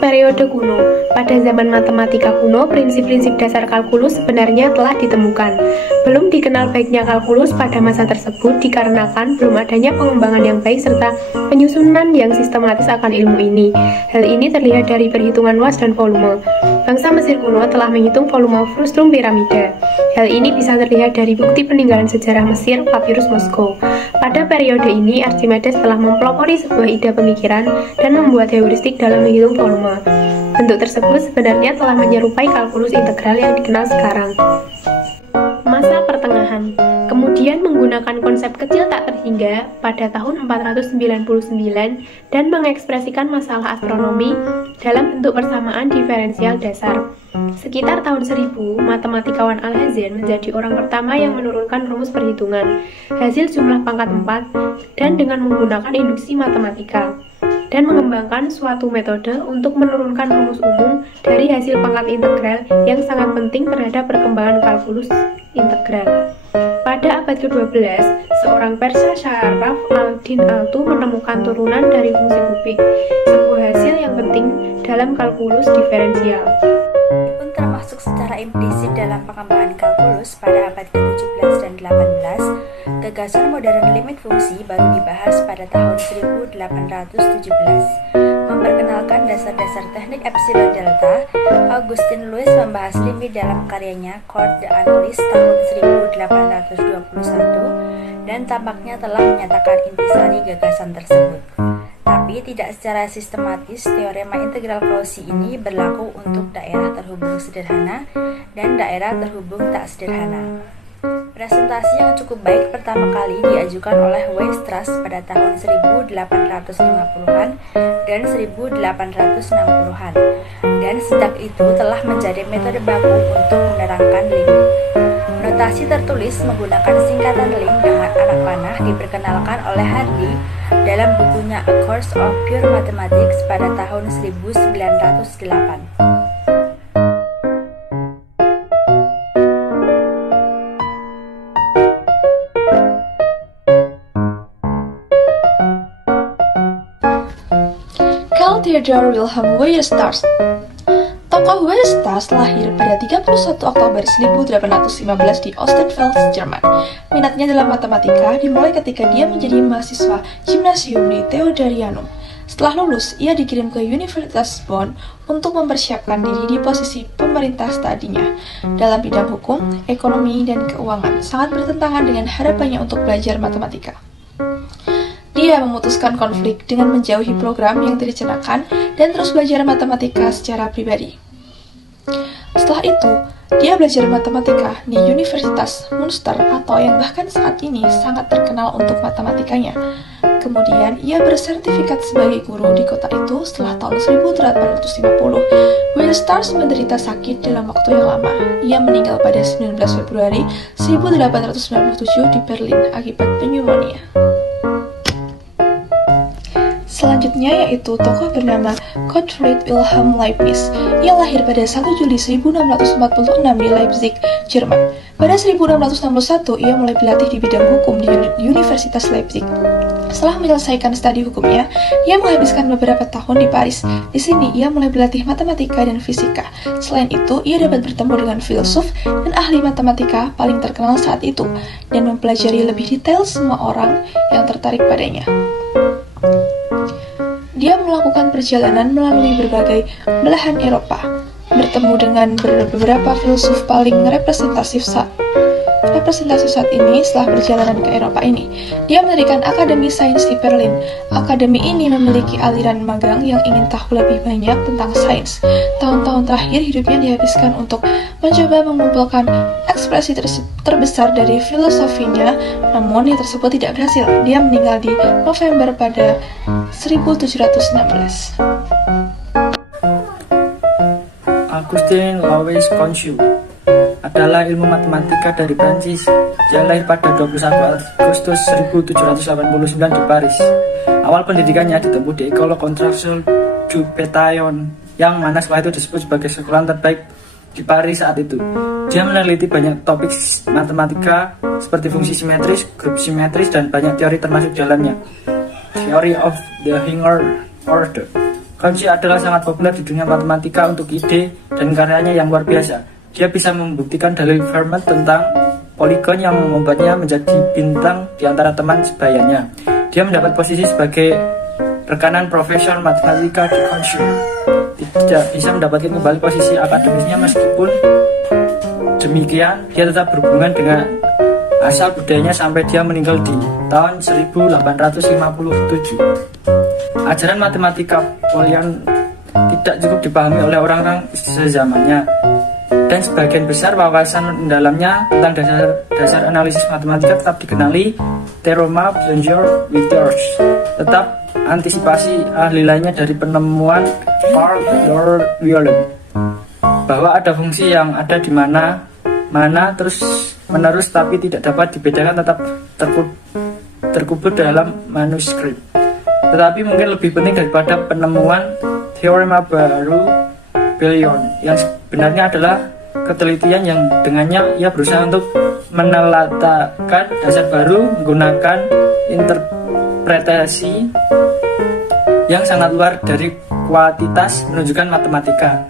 periode kuno. Pada zaman matematika kuno, prinsip-prinsip dasar kalkulus sebenarnya telah ditemukan. Belum dikenal baiknya kalkulus pada masa tersebut dikarenakan belum adanya pengembangan yang baik serta penyusunan yang sistematis akan ilmu ini. Hal ini terlihat dari perhitungan luas dan volume. Bangsa Mesir kuno telah menghitung volume frustrum piramida. Hal ini bisa terlihat dari bukti peninggalan sejarah Mesir, Papirus Moskow. Pada periode ini, Archimedes telah mempelopori sebuah ide pemikiran dan membuat heuristik dalam menghitung volume. Bentuk tersebut sebenarnya telah menyerupai kalkulus integral yang dikenal sekarang. Masa pertengahan kemudian menggunakan konsep kecil tak terhingga pada tahun 499 dan mengekspresikan masalah astronomi dalam bentuk persamaan diferensial dasar. Sekitar tahun 1000, matematikawan Alhazen menjadi orang pertama yang menurunkan rumus perhitungan, hasil jumlah pangkat 4, dan dengan menggunakan induksi matematika, dan mengembangkan suatu metode untuk menurunkan rumus umum dari hasil pangkat integral yang sangat penting terhadap perkembangan kalkulus integral. Pada abad ke-12, seorang Persia Sharaf al-Din Altu menemukan turunan dari fungsi kubik, sebuah hasil yang penting dalam kalkulus diferensial. Pun termasuk secara implisit dalam pengembangan kalkulus pada abad ke-17 dan 18, gagasan modern limit fungsi baru dibahas pada tahun 1817. Memperkenalkan dasar-dasar teknik epsilon delta, Augustin Louis membahas limit dalam karyanya Cours d'Analyse tahun 1821 dan tampaknya telah menyatakan intisari gagasan tersebut. Tapi tidak secara sistematis, teorema integral Cauchy ini berlaku untuk daerah terhubung sederhana dan daerah terhubung tak sederhana. Presentasi yang cukup baik pertama kali diajukan oleh Weierstrass pada tahun 1850-an dan 1860-an, dan sejak itu telah menjadi metode baku untuk menerangkan limit. Notasi tertulis menggunakan singkatan lim dengan anak panah diperkenalkan oleh Hardy dalam bukunya A Course of Pure Mathematics pada tahun 1908. Carl Theodor Wilhelm Weierstrass. Tokoh Weierstrass lahir pada 31 Oktober 1815 di Osterfeld, Jerman. Minatnya dalam matematika dimulai ketika dia menjadi mahasiswa Gymnasium di Theodorianum. Setelah lulus, ia dikirim ke Universitas Bonn untuk mempersiapkan diri di posisi pemerintah tadinya. Dalam bidang hukum, ekonomi, dan keuangan, sangat bertentangan dengan harapannya untuk belajar matematika. Dia memutuskan konflik dengan menjauhi program yang direncanakan dan terus belajar matematika secara pribadi. Setelah itu, dia belajar matematika di Universitas Münster atau yang bahkan saat ini sangat terkenal untuk matematikanya. Kemudian, ia bersertifikat sebagai guru di kota itu setelah tahun 1850. Weierstrass menderita sakit dalam waktu yang lama. Ia meninggal pada 19 Februari 1897 di Berlin akibat pneumonia. Selanjutnya yaitu tokoh bernama Gottfried Wilhelm Leibniz. Ia lahir pada 1 Juli 1646 di Leipzig, Jerman. Pada 1661, ia mulai berlatih di bidang hukum di Universitas Leipzig. Setelah menyelesaikan studi hukumnya, ia menghabiskan beberapa tahun di Paris. Di sini, ia mulai berlatih matematika dan fisika. Selain itu, ia dapat bertemu dengan filsuf dan ahli matematika paling terkenal saat itu, dan mempelajari lebih detail semua orang yang tertarik padanya. Dia melakukan perjalanan melalui berbagai belahan Eropa, bertemu dengan beberapa filsuf paling representatif saat ini. Setelah perjalanan ke Eropa ini, dia mendirikan Akademi Sains di Berlin. Akademi ini memiliki aliran magang yang ingin tahu lebih banyak tentang sains. Tahun-tahun terakhir hidupnya dihabiskan untuk mencoba mengumpulkan ekspresi terbesar dari filosofinya, namun yang tersebut tidak berhasil. Dia meninggal di November pada 1716. Augustin Louis Cauchy adalah ilmu matematika dari Prancis. Dia lahir pada 21 Agustus 1789 di Paris. Awal pendidikannya ditempuh di École Contractuelle du Pétion, yang mana sekolah itu disebut sebagai sekolah terbaik di Paris saat itu. Dia meneliti banyak topik matematika seperti fungsi simetris, grup simetris, dan banyak teori termasuk dalamnya Theory of the Higher Order. Cauchy adalah sangat populer di dunia matematika untuk ide dan karyanya yang luar biasa. Dia bisa membuktikan dalil Fermat tentang poligon yang membuatnya menjadi bintang di antara teman sebayanya. Dia mendapat posisi sebagai rekanan profesor matematika di Cauchy. Tidak bisa mendapatkan kembali posisi akademisnya, meskipun demikian dia tetap berhubungan dengan asal budayanya sampai dia meninggal di tahun 1857. Ajaran matematika Polian tidak cukup dipahami oleh orang-orang sezamannya, dan sebagian besar wawasan mendalamnya tentang dasar analisis matematika tetap dikenali Theorema Bezier-Withers. Tetap antisipasi ahli lainnya dari penemuan Carl Weyl bahwa ada fungsi yang ada di mana terus menerus tapi tidak dapat dibedakan, tetap terkubur dalam manuskrip. Tetapi mungkin lebih penting daripada penemuan teorema baru Belion yang sebenarnya adalah ketelitian yang dengannya ia berusaha untuk menelatakan dasar baru menggunakan interpretasi yang sangat luar dari kuantitas menunjukkan matematika.